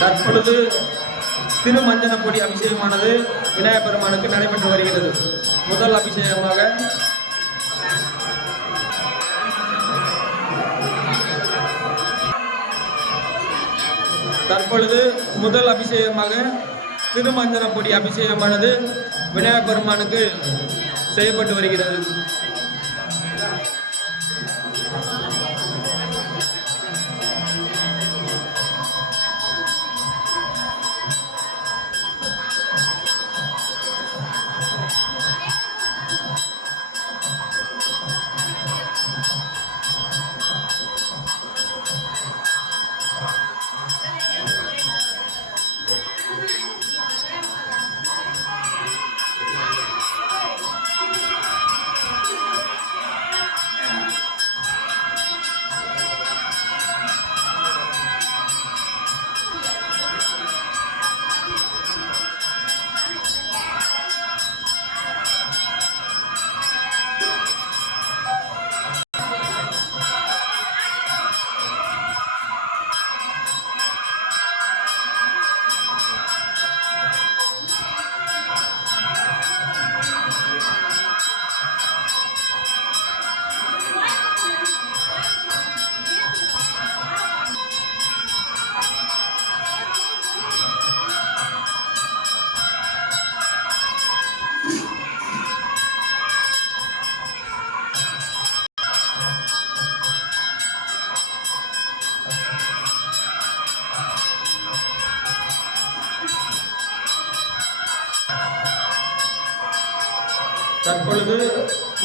தற்பொழுது திருமஞ்சனப்பொடி அபிஷேகமானது விநாயகப் பெருமானுக்கு நடைபெற்று வருகிறது. முதல் அபிஷேகமாக தற்பொழுது முதல் அபிஷேகமாக திருமஞ்சனப்பொடி அபிஷேகமானது விநாயகப் பெருமானுக்கு செய்யப்பட்டு வருகிறது.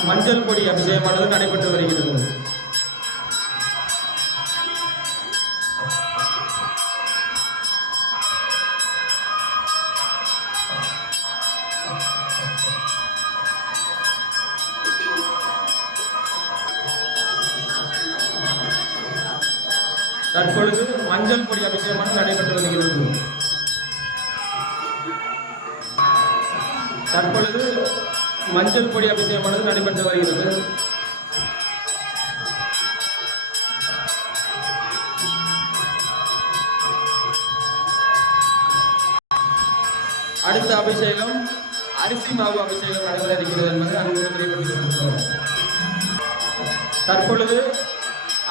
மஞ்சள் கொடி அபிஷேகமானது நடைபெற்று வருகிறது. அடுத்த அபிஷேகம் அரிசி மாவு அபிஷேகம் நடைபெற இருக்கிறது என்பதை அன்போடு தெரியப்படுத்திக் தற்பொழுது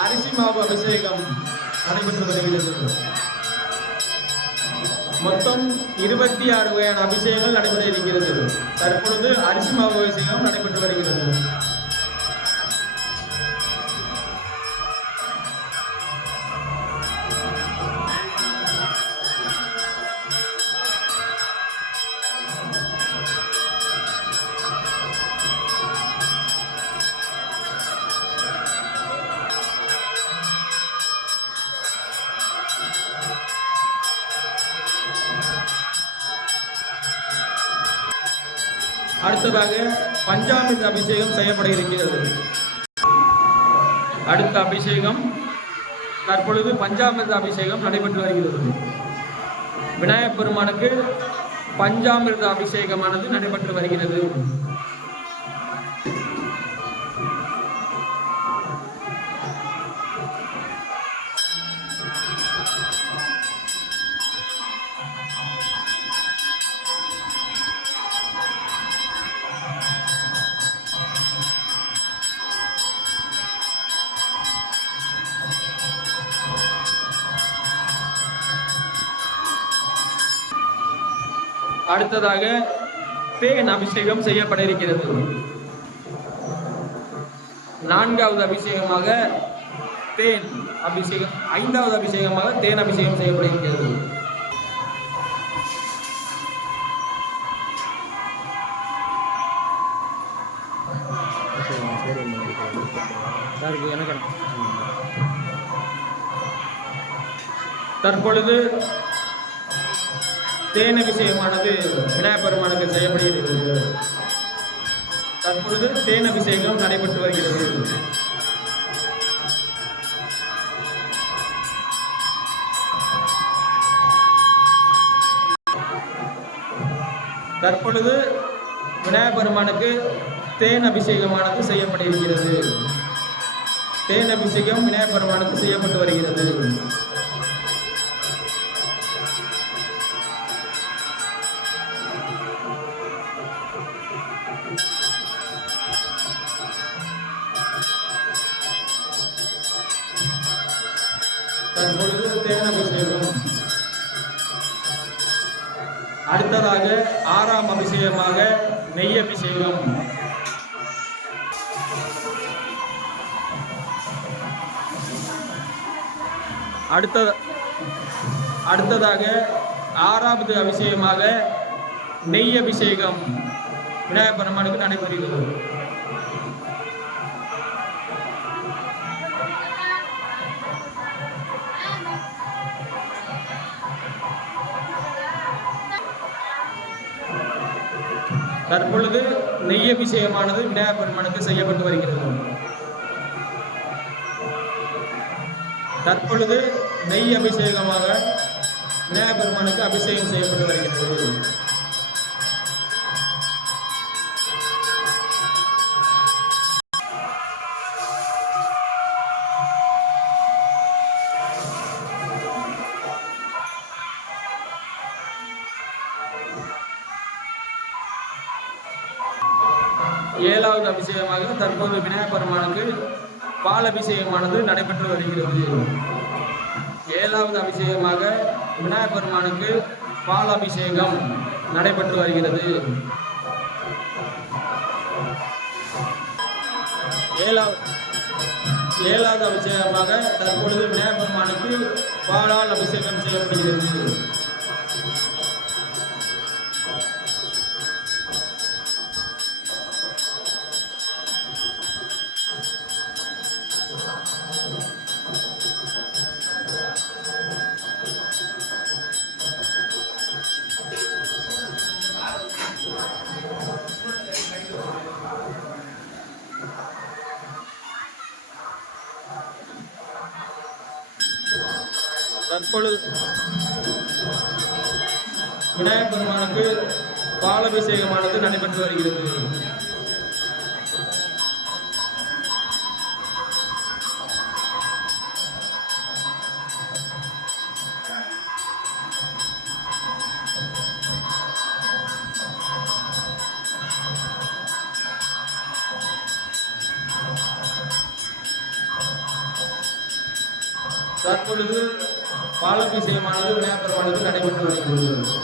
அரிசி மாவு அபிஷேகம் நடைபெற்று வருகிறது. மொத்தம் இருபத்தி ஆறு வகையான அபிஷேகங்கள் நடைபெற இருக்கிறது. தற்பொழுது அரிசி மாவு அபிஷேகம் நடைபெற்று வருகிறது. அடுத்ததாக பஞ்சாமிர்த அபிஷேகம் செய்யப்பட இருக்கிறது அடுத்த அபிஷேகம் தற்பொழுது பஞ்சாமிர்த அபிஷேகம் நடைபெற்று வருகிறது. விநாயகப் பெருமானுக்கு பஞ்சாமிர்த அபிஷேகமானது நடைபெற்று வருகிறது. அடுத்ததாக தேன் அபிஷேகம் செய்யப்பட இருக்கிறது நான்காவது அபிஷேகமாக தேன் அபிஷேகம் ஐந்தாவது அபிஷேகமாக தேன் அபிஷேகம் செய்யப்படுகிறது. தற்பொழுது தேன் அபிஷேகமானது விநாயகப் பெருமானுக்கு செய்யப்படுகிறது. தற்பொழுது தேன் அபிஷேகம் நடைபெற்று வருகிறது. தற்பொழுது விநாயகப் பெருமானுக்கு தேன் அபிஷேகமானது செய்யப்பட்டிருக்கிறது. தேன் அபிஷேகம் விநாயகப் பெருமானுக்கு செய்யப்பட்டு வருகிறது. அடுத்ததாக ஆறாம் அபிஷேகமாக நெய் அபிஷேகம். அடுத்த அடுத்ததாக ஆறாவது அபிஷேகமாக நெய் அபிஷேகம். விநாயகர் பெருமானுக்கு நடைபெறுகிறது. தற்பொழுது நெய் அபிஷேகமானது விநாயகர் பெருமானுக்கு செய்யப்பட்டு வருகிறது. தற்பொழுது நெய் அபிஷேகமாக விநாயகர் பெருமானுக்கு அபிஷேகம் செய்யப்பட்டு வருகிறது. பெருமானுக்கு பால் அபிஷேகம் நடைபெற்று வருகிறது. ஏழாவது ஏழாவது அபிஷேகமாக தற்பொழுது விநாயகர் பெருமானுக்கு பாலால் அபிஷேகம் செய்யப்படுகிறது. தற்பொழுது பாலபிஷேகமானது விநாயகர் பெருமானுக்கு நடைபெற்று வருகிறது.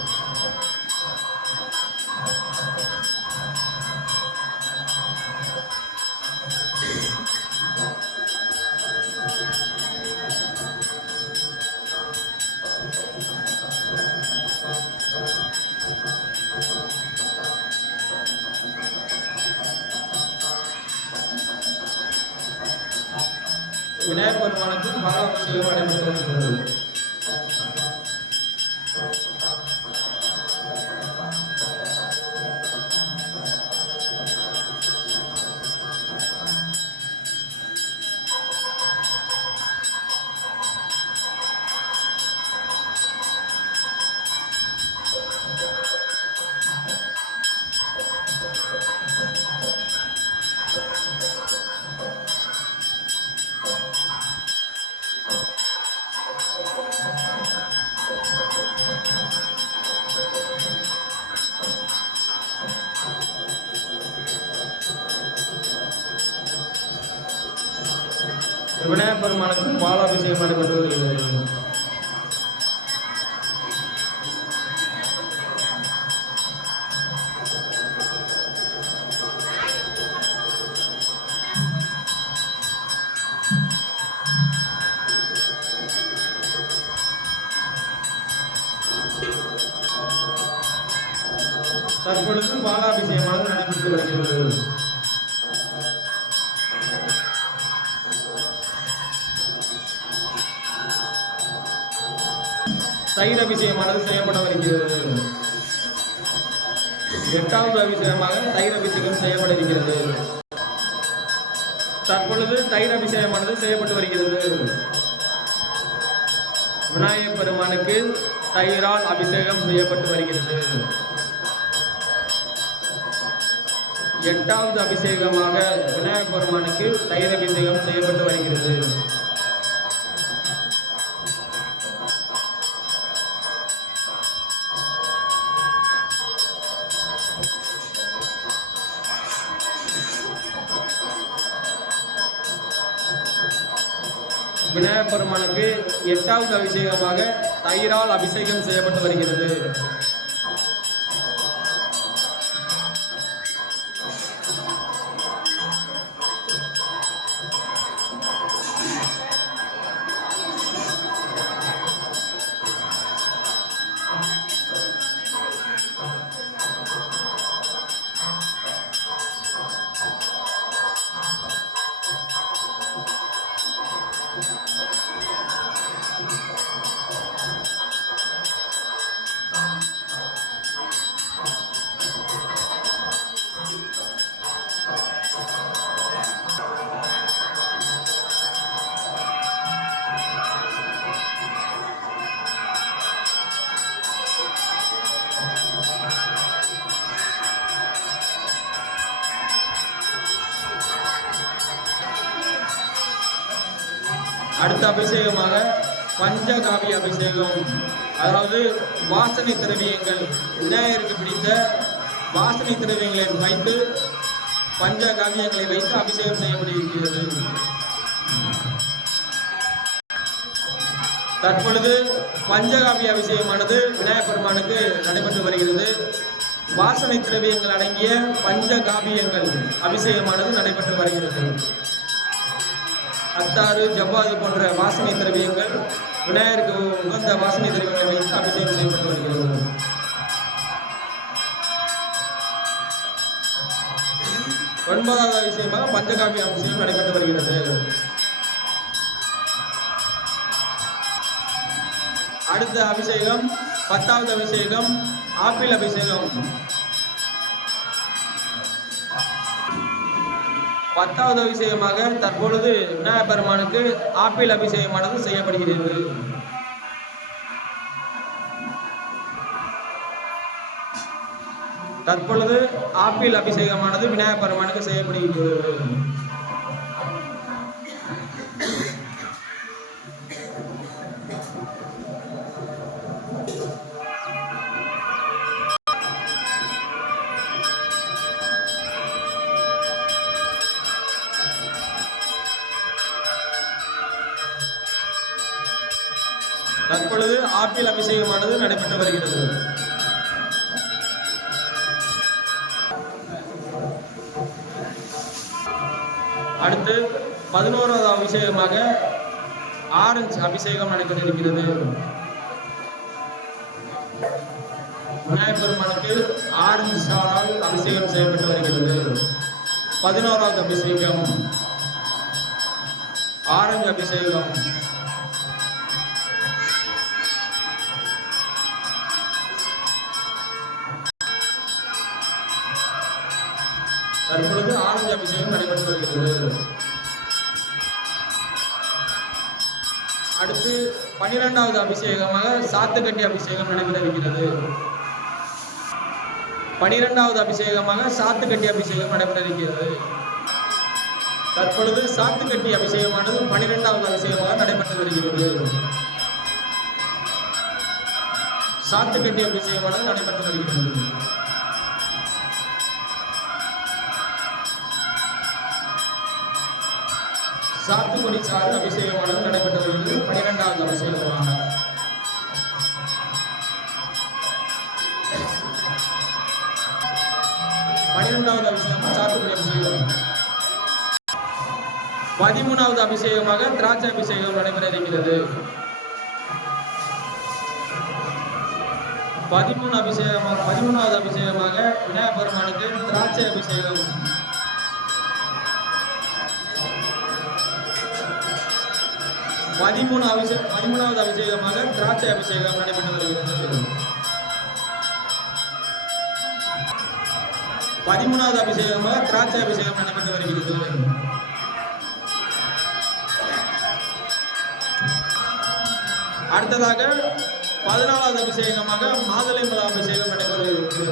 பாலாபிஷேகம் நடைபெற்று வருகிறது தற்பொழுது பாலாபிஷேகமானது நடைபெற்று வருகிறது. தயிர் அபிஷேகமானது செய்யப்பட வருகிறது எட்டாவது அபிஷேகமாக தயிர் அபிஷேகம் செய்யப்பட இருக்கிறது தற்பொழுது தயிர் அபிஷேகமானது செய்யப்பட்டு வருகிறது விநாயகர் பெருமானுக்கு தயிரால் அபிஷேகம் செய்யப்பட்டு வருகிறது எட்டாவது அபிஷேகமாக விநாயகர் பெருமானுக்கு தயிர் அபிஷேகம் செய்யப்பட்டு வருகிறது விநாயகப் பெருமானுக்கு எட்டாவது அபிஷேகமாக தயிரால் அபிஷேகம் செய்யப்பட்டு வருகிறது. அபிஷேகமாக பஞ்சகாவி அபிஷேகம் அதாவது வாசனை திரவியங்கள் விநாயகருக்கு பிடித்த வாசனை திரவியங்களை வைத்து பஞ்சகாவியங்களை வைத்து அபிஷேகம் செய்யப்படுகிறது தற்பொழுது பஞ்சகாவிய அபிஷேகமானது விநாயகர் பெருமானுக்கு நடைபெற்று வருகிறது. வாசனை திரவியங்கள் அடங்கிய பஞ்சகாவியங்கள் அபிஷேகமானது நடைபெற்று வருகிறது. அத்தாறு ஜவ்வாது போன்ற வாசனை திரவியங்கள் விநாயகருக்கு உகந்த வாசனை திரவியங்களை வைத்து அபிஷேகம் செய்யப்பட்டு வருகிறது. ஒன்பதாவது அபிஷேகமாக பஞ்சகாவிய அபிஷேகம் நடைபெற்று வருகிறது. அடுத்த அபிஷேகம் பத்தாவது அபிஷேகம் ஆப்பிள் அபிஷேகம். பத்தாவது அபிஷேகமாக தற்பொழுது விநாயகப் பெருமானுக்கு ஆப்பிள் அபிஷேகமானது செய்யப்படுகிறது. தற்பொழுது ஆப்பிள் அபிஷேகமானது விநாயகப் பெருமானுக்கு செய்யப்படுகிறது. ஆப்பிள் அபிஷேகமானது நடைபெற்று வருகிறது. அடுத்து பதினோராவது அபிஷேகமாக ஆரஞ்சு அபிஷேகம் நடைபெற இருக்கிறது விநாயகர் பெருமானுக்கு ஆரஞ்சு சாரால் அபிஷேகம் செய்யப்பட்டு வருகிறது. பதினோராவது அபிஷேகம். ஆரஞ்சு அபிஷேகம். தற்பொழுது ஆரஞ்சு அபிஷேகம் நடைபெற்று வருகிறது. அடுத்து பன்னிரெண்டாவது அபிஷேகமாக சாத்துக்கட்டி அபிஷேகம் நடைபெற இருக்கிறது பனிரெண்டாவது அபிஷேகமாக சாத்துக்கட்டி அபிஷேகம் நடைபெற இருக்கிறது தற்பொழுது சாத்துக்கட்டி அபிஷேகமானது பனிரெண்டாவது அபிஷேகமாக நடைபெற்று வருகிறது. சாத்துக்கட்டி அபிஷேகமானது நடைபெற்று வருகிறது. சாத்துக்குடி சாறு அபிஷேகமானது நடைபெற்று வருகிறது பனிரெண்டாவது அபிஷேகமான பனிரெண்டாவது அபிஷேகம் சாத்துக்குடி அபிஷேகம் பதிமூணாவது அபிஷேகமாக திராட்சை அபிஷேகம் நடைபெற இருக்கிறது பதிமூணு அபிஷேகமாக பதிமூணாவது அபிஷேகமாக விநாயகர் பெருமானுக்கு திராட்சை அபிஷேகம் பதிமூணு அபிஷேகம் பதிமூணாவது அபிஷேகமாக திராட்சை அபிஷேகம் நடைபெற்று வருகிறது பதிமூணாவது அபிஷேகமாக திராட்சை அபிஷேகம் நடைபெற்று வருகிறது. அடுத்ததாக பதினாலாவது அபிஷேகமாக மாதுளை மாதுளைமல அபிஷேகம் நடைபெறுகிறது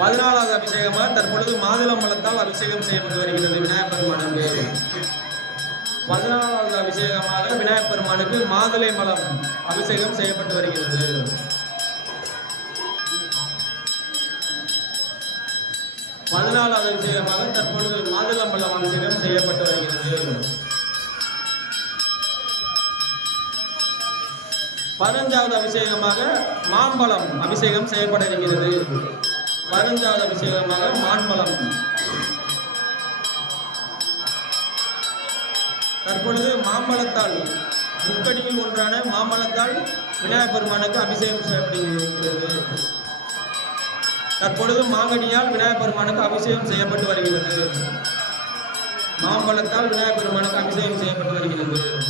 பதினாலாவது அபிஷேகமாக தற்பொழுது மாதுளம்பழத்தால் அபிஷேகம் செய்யப்பட்டு வருகிறது விநாயகர் பெருமானுக்கு பதினாலாவது அபிஷேகமாக விநாயகப் பெருமானுக்கு மாதுளை மலம் அபிஷேகம் செய்யப்பட்டு வருகிறது. பதினாலாவது அபிஷேகமாக தற்பொழுது மாதுளம்பழம் அபிஷேகம் செய்யப்பட்டு வருகிறது. பதினஞ்சாவது அபிஷேகமாக மாம்பழம் அபிஷேகம் செய்யப்பட இருக்கிறது பதினஞ்சாவது அபிஷேகமாக மான்பழம் தற்பொழுது மாம்பழத்தால் முக்கடியில் ஒன்றான மாம்பழத்தால் விநாயகப் பெருமானுக்கு அபிஷேகம் செய்யப்படுகிறது. தற்பொழுது மாங்கனியால் விநாயகப் பெருமானுக்கு அபிஷேகம் செய்யப்பட்டு வருகிறது. மாம்பழத்தால் விநாயகப் பெருமானுக்கு அபிஷேகம் செய்யப்பட்டு வருகிறது.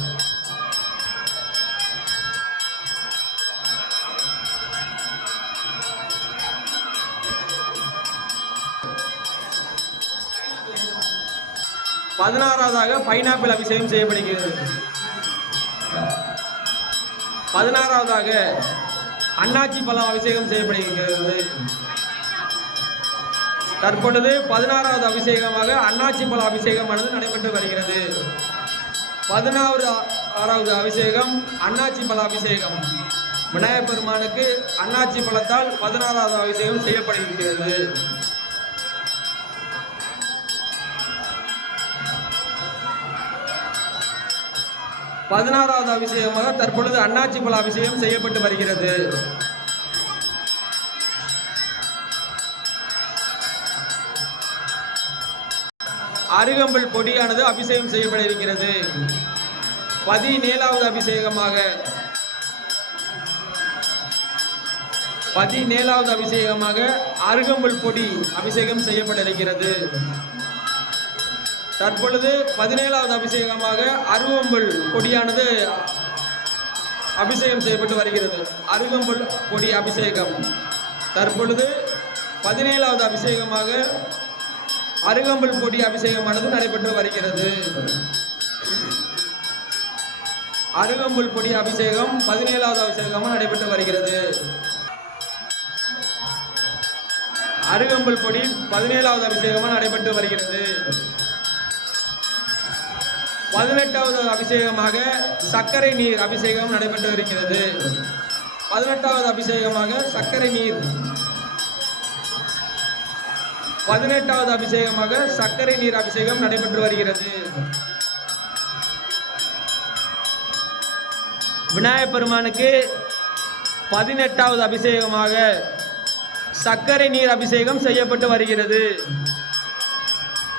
பதினாறாவதாக பைனாப்பிள் அபிஷேகம் செய்யப்படுகிறது. பதினாறாவதாக அண்ணாச்சி பழம் அபிஷேகம் செய்யப்படுகிறது. தற்பொழுது பதினாறாவது அபிஷேகமாக அண்ணாச்சி பழ அபிஷேகமானது நடைபெற்று வருகிறது. பதினாறு ஆறாவது அபிஷேகம் அண்ணாச்சி பழ அபிஷேகம். விநாயகப் பெருமானுக்கு அன்னாச்சி பழத்தால் பதினாறாவது அபிஷேகம் செய்யப்படுகிறது. பதினாறாவது அபிஷேகமாக தற்பொழுது அண்ணாச்சி பல அபிஷேகம் செய்யப்பட்டு வருகிறது. அருகம்புல் பொடியானது அபிஷேகம் செய்யப்பட இருக்கிறது. பதினேழாவது அபிஷேகமாக பதினேழாவது அபிஷேகமாக அருகம்புல் பொடி அபிஷேகம் செய்யப்பட இருக்கிறது. தற்பொழுது பதினேழாவது அபிஷேகமாக அருவம்புல் கொடியானது அபிஷேகம் செய்யப்பட்டு வருகிறது. அருகம்புல் கொடி அபிஷேகம். தற்பொழுது பதினேழாவது அபிஷேகமாக அருகம்புல் கொடி அபிஷேகமானது நடைபெற்று வருகிறது. அருகம்புல் பொடி அபிஷேகம் பதினேழாவது அபிஷேகமாக நடைபெற்று வருகிறது. அருகம்புல் பொடி பதினேழாவது அபிஷேகமாக நடைபெற்று வருகிறது. பதினெட்டாவது அபிஷேகமாக சர்க்கரை நீர் அபிஷேகம் நடைபெற்று இருக்கிறது பதினெட்டாவது அபிஷேகமாக சர்க்கரை நீர். பதினெட்டாவது அபிஷேகமாக சர்க்கரை நீர் அபிஷேகம் நடைபெற்று வருகிறது. விநாயகப் பெருமானுக்கு பதினெட்டாவது அபிஷேகமாக சர்க்கரை நீர் அபிஷேகம் செய்யப்பட்டு வருகிறது.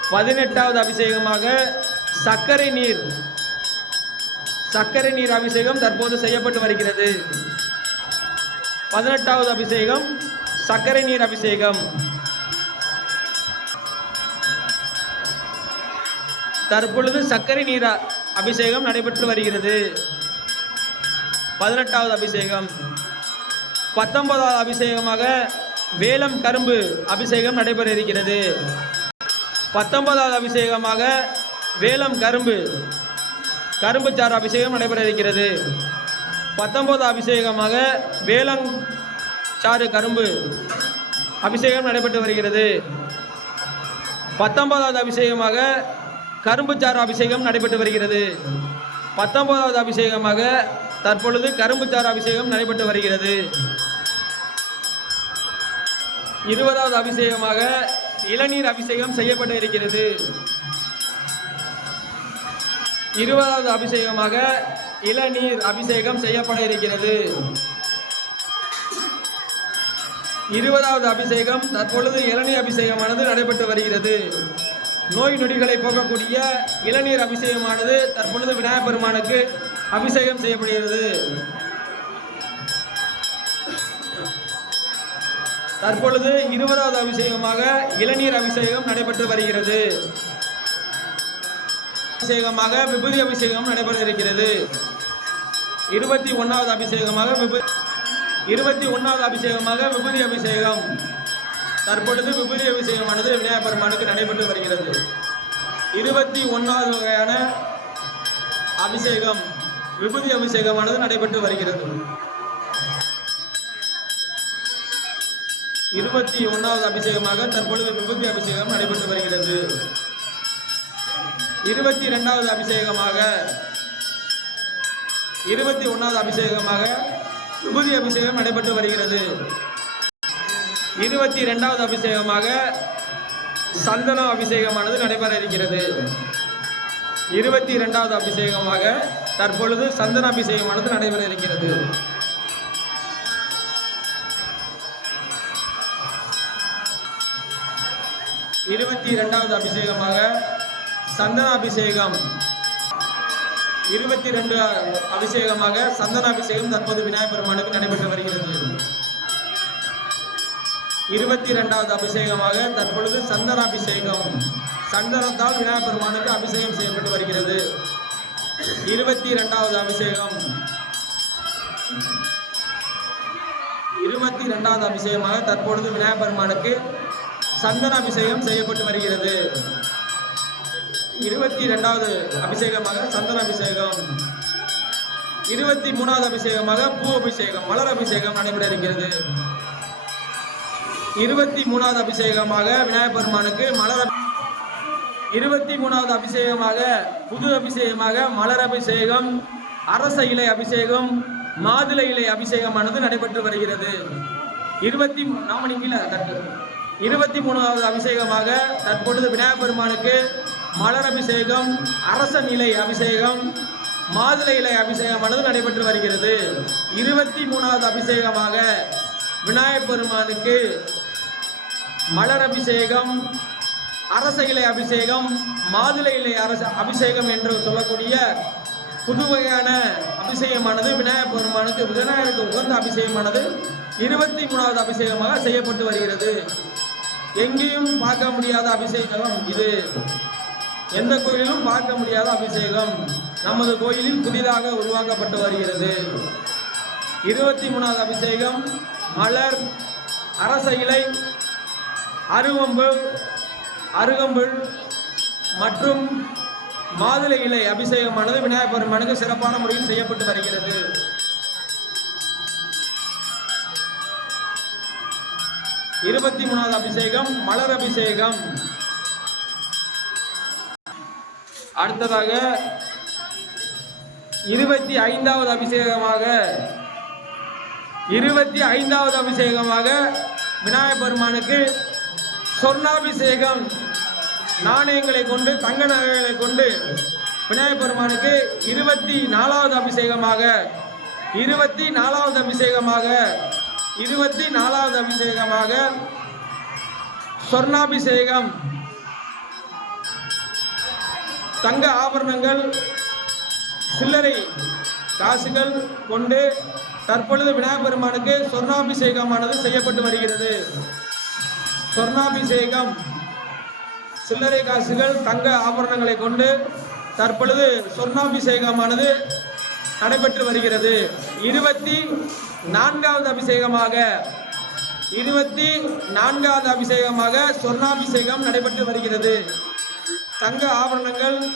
பதினெட்டாவது அபிஷேகமாக சர்க்கரை நீர். சர்க்கரை நீர் அபிஷேகம் தற்போது செய்யப்பட்டு வருகிறது. பதினெட்டாவது அபிஷேகம் சர்க்கரை நீர் அபிஷேகம். தற்பொழுது சர்க்கரை நீர் அபிஷேகம் நடைபெற்று வருகிறது. பதினெட்டாவது அபிஷேகம். பத்தொன்பதாவது அபிஷேகமாக வேலம் கரும்பு அபிஷேகம் நடைபெற இருக்கிறது. பத்தொன்பதாவது அபிஷேகமாக வேலம் கரும்பு. கரும்பு சாறு அபிஷேகம் நடைபெற இருக்கிறது பத்தொன்பது அபிஷேகமாக வேலங் சாறு கரும்பு அபிஷேகம் நடைபெற்று வருகிறது. பத்தொன்பதாவது அபிஷேகமாக கரும்பு சாறு அபிஷேகம் நடைபெற்று வருகிறது. பத்தொன்பதாவது அபிஷேகமாக தற்பொழுது கரும்பு சாறு அபிஷேகம் நடைபெற்று வருகிறது. இருபதாவது அபிஷேகமாக இளநீர் அபிஷேகம் செய்யப்பட்டு இருக்கிறது. இருபதாவது அபிஷேகமாக இளநீர் அபிஷேகம் செய்யப்பட இருக்கிறது. இருபதாவது அபிஷேகம் தற்பொழுது இளநீர் அபிஷேகமானது நடைபெற்று வருகிறது. நோய் நொடிகளை போக்கக்கூடிய இளநீர் அபிஷேகமானது தற்பொழுது விநாயகப் பெருமானுக்கு அபிஷேகம் செய்யப்படுகிறது. தற்பொழுது இருபதாவது அபிஷேகமாக இளநீர் அபிஷேகம் நடைபெற்று வருகிறது. அபிஷேகமாக விபூதி அபிஷேகம் நடைபெற இருக்கிறது இருபத்தி ஒன்றாவது அபிஷேகமாக விபூ இருபத்தி ஒன்றாவது அபிஷேகமாக விபூதி அபிஷேகம். தற்பொழுது விபூதி அபிஷேகமானது விநாயகப் பெருமானுக்கு நடைபெற்று வருகிறது. இருபத்தி ஒன்றாவது வகையான அபிஷேகம் விபூதி அபிஷேகமானது நடைபெற்று வருகிறது. இருபத்தி ஒன்றாவது அபிஷேகமாக தற்பொழுது விபூதி அபிஷேகம் நடைபெற்று வருகிறது. இருபத்தி ரெண்டாவது அபிஷேகமாக இருபத்தி ஒன்றாவது அபிஷேகமாக விபூதி அபிஷேகம் நடைபெற்று வருகிறது. இருபத்தி ரெண்டாவது அபிஷேகமாக சந்தன அபிஷேகமானது நடைபெற இருக்கிறது. இருபத்தி ரெண்டாவது அபிஷேகமாக தற்பொழுது சந்தன அபிஷேகமானது நடைபெற இருக்கிறது. இருபத்தி இரண்டாவது அபிஷேகமாக சந்தனாபிஷேகம். இருபத்தி ரெண்டு அபிஷேகமாக சந்தனாபிஷேகம் தற்போது விநாயகர் பெருமானுக்கு நடைபெற்று வருகிறது. இருபத்தி ரெண்டாவது அபிஷேகமாக தற்பொழுது சந்தனாபிஷேகம். சந்தனத்தால் விநாயகர் பெருமானுக்கு அபிஷேகம் செய்யப்பட்டு வருகிறது. இருபத்தி இரண்டாவது அபிஷேகம். இருபத்தி இரண்டாவது அபிஷேகமாக தற்பொழுது விநாயகர் பெருமானுக்கு சந்தன அபிஷேகம் செய்யப்பட்டு வருகிறது. இருபத்தி ரெண்டாவது அபிஷேகமாக சந்தன அபிஷேகம். இருபத்தி மூணாவது அபிஷேகமாக பூ அபிஷேகம் மலர் அபிஷேகம் நடைபெற இருக்கிறது. இருபத்தி மூணாவது அபிஷேகமாக விநாயகர் பெருமானுக்கு மலர் அபி- இருபத்தி மூணாவது அபிஷேகமாக புது அபிஷேகமாக மலர் அபிஷேகம் அரச இலை அபிஷேகம் மாதுளை இலை அபிஷேகமானது நடைபெற்று வருகிறது. இருபத்தி நாமணிங்கில தட்டு. இருபத்தி மூணாவது அபிஷேகமாக தற்பொழுது விநாயகர் பெருமானுக்கு மலர் அபிஷேகம் அரச நிலை அபிஷேகம் மாதுளை இலை அபிஷேகமானது நடைபெற்று வருகிறது. இருபத்தி மூணாவது அபிஷேகமாக விநாயகர் பெருமானுக்கு மலர் அபிஷேகம் அரச இலை அபிஷேகம் மாதுளை இலை அரச அபிஷேகம் என்று சொல்லக்கூடிய புது வகையான அபிஷேகமானது விநாயகர் பெருமானுக்கு விநாயகருக்கு உகந்த அபிஷேகமானது இருபத்தி மூணாவது அபிஷேகமாக செய்யப்பட்டு வருகிறது. எங்கேயும் பார்க்க முடியாத அபிஷேகம் இது. எந்த கோயிலும் பார்க்க முடியாத அபிஷேகம் நமது கோயிலில் புதிதாக உருவாக்கப்பட்டு வருகிறது. இருபத்தி மூணாவது அபிஷேகம் மலர் அரச இலை அருகம்பு அருகம்புல் மற்றும் மாதுளை இலை அபிஷேகமானது விநாயகர் பெருமானுக்கு சிறப்பான முறையில் செய்யப்பட்டு வருகிறது. இருபத்தி மூணாவது அபிஷேகம் மலர் அபிஷேகம். அடுத்ததாக இருபத்தி ஐந்தாவது அபிஷேகமாக இருபத்தி ஐந்தாவது அபிஷேகமாக விநாயகப் பெருமானுக்கு சொர்ணாபிஷேகம் நாணயங்களை கொண்டு தங்க நகைகளை கொண்டு விநாயகப் பெருமானுக்கு இருபத்தி நாலாவது அபிஷேகமாக இருபத்தி நாலாவது அபிஷேகமாக இருபத்தி நாலாவது அபிஷேகமாக சொர்ணாபிஷேகம் தங்க ஆபரணங்கள் சில்லறை காசுகள் கொண்டு தற்பொழுது விநாயகபெருமானுக்கு சொர்ணாபிஷேகமானது செய்யப்பட்டு வருகிறது. சொர்ணாபிஷேகம் சில்லறை காசுகள் தங்க ஆபரணங்களை கொண்டு தற்பொழுது சொர்ணாபிஷேகமானது நடைபெற்று வருகிறது. இருபத்தி நான்காவது அபிஷேகமாக இருபத்தி நான்காவது அபிஷேகமாக சொர்ணாபிஷேகம் நடைபெற்று வருகிறது. தங்க ஆபரணங்கள்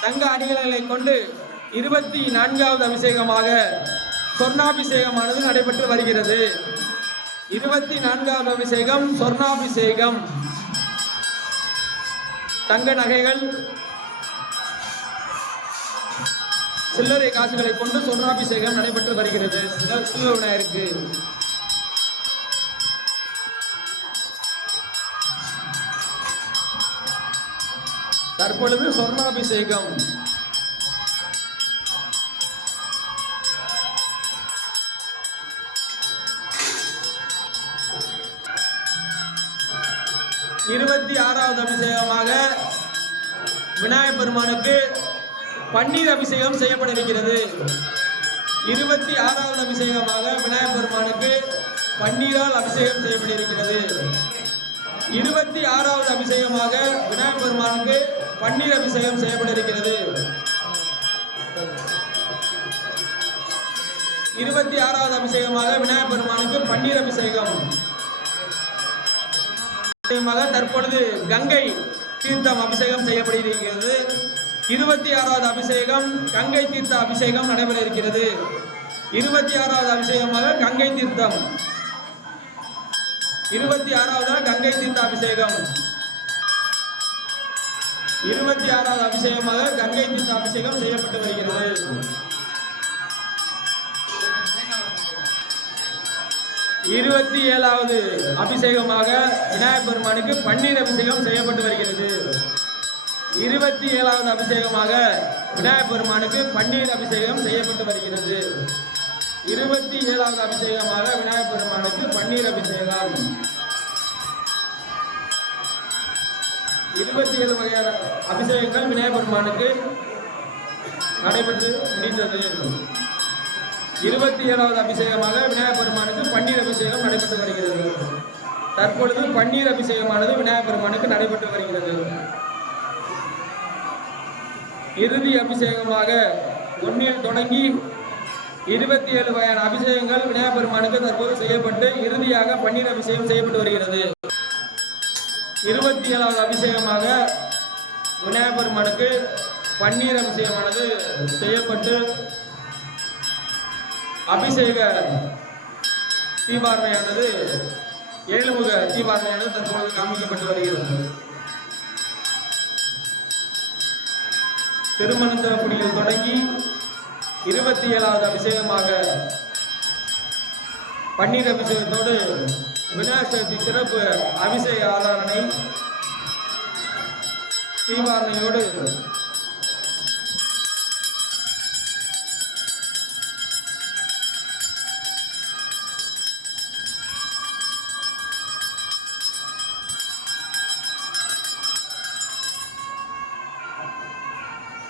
தங்க அடிகளை கொண்டு இருபத்தி நான்காவது அபிஷேகமாக சொர்ணாபிஷேகமானது நடைபெற்று வருகிறது. இருபத்தி நான்காவது அபிஷேகம் சொர்ணாபிஷேகம். தங்க நகைகள் சில்லறை காசுகளை கொண்டு சொர்ணாபிஷேகம் நடைபெற்று வருகிறது. சில- சிலுவை விநாயகருக்கு தற்பொழுது சொர்ணாபிஷேகம். இருபத்தி ஆறாவது அபிஷேகமாக விநாயகர் பெருமானுக்கு பன்னீர் அபிஷேகம் செய்யப்பட இருக்கிறது இருபத்தி ஆறாவது அபிஷேகமாக விநாயகர் பெருமானுக்கு பன்னீரால் அபிஷேகம் செய்யப்பட இருக்கிறது இருபத்தி ஆறாவது அபிஷேகமாக விநாயகர் பெருமானுக்கு பன்னீர் அபிஷேகம் செய்யப்பட இருக்கிறது இருபத்தி ஆறாவது அபிஷேகமாக விநாயகர் பெருமானுக்கு பன்னீர் அபிஷேகம். தற்பொழுது கங்கை தீர்த்தம் அபிஷேகம் செய்யப்படுகிறது இருபத்தி ஆறாவது அபிஷேகம் கங்கை தீர்த்த அபிஷேகம் நடைபெற இருக்கிறது. இருபத்தி ஆறாவது அபிஷேகமாக கங்கை தீர்த்தம். இருபத்தி ஆறாவது கங்கை தீர்த்த அபிஷேகம். இருபத்தி ஆறாவது அபிஷேகமாக கங்கை தீர்த்த அபிஷேகம் செய்யப்பட்டு வருகிறது. இருபத்தி ஏழாவது அபிஷேகமாக விநாயகர் பெருமானுக்கு பன்னீர் அபிஷேகம் செய்யப்பட்டு வருகிறது. இருபத்தி ஏழாவது அபிஷேகமாக விநாயகர் பெருமானுக்கு பன்னீர் அபிஷேகம் செய்யப்பட்டு வருகிறது. இருபத்தி ஏழாவது அபிஷேகமாக விநாயகர் பெருமானுக்கு பன்னீர் அபிஷேகம். இருபத்தி ஏழு வகையான அபிஷேகங்கள் விநாயகர் பெருமானுக்கு நடைபெற்று முடிந்தது. இருபத்தி ஏழாவது அபிஷேகமாக விநாயகர் பெருமானுக்கு பன்னீர் அபிஷேகம் நடைபெற்று வருகிறது. தற்பொழுது பன்னீர் அபிஷேகமானது விநாயகர் பெருமானுக்கு நடைபெற்று வருகிறது. இறுதி அபிஷேகமாக ஒன்றில் தொடங்கி இருபத்தி ஏழு வகையான அபிஷேகங்கள் விநாயகர் பெருமானுக்கு தற்போது செய்யப்பட்டு இறுதியாக பன்னீர் அபிஷேகம் செய்யப்பட்டு வருகிறது. இருபத்தி ஏழாவது அபிஷேகமாக விநாயகர் பெருமானுக்கு பன்னீர் அபிஷேகமானது செய்யப்பட்டு அபிஷேக தீபாரணையானது ஏழுமுக தீபாரணையானது தற்பொழுது காமிக்கப்பட்டு வருகிறது. திருமணந்தரக்குடியில் தொடங்கி இருபத்தி ஏழாவது அபிஷேகமாக பன்னீர் அபிஷேகத்தோடு விநாயகர் சதுர்த்தி சிறப்பு அபிஷேக ஆராதனை தீபாரணையோடு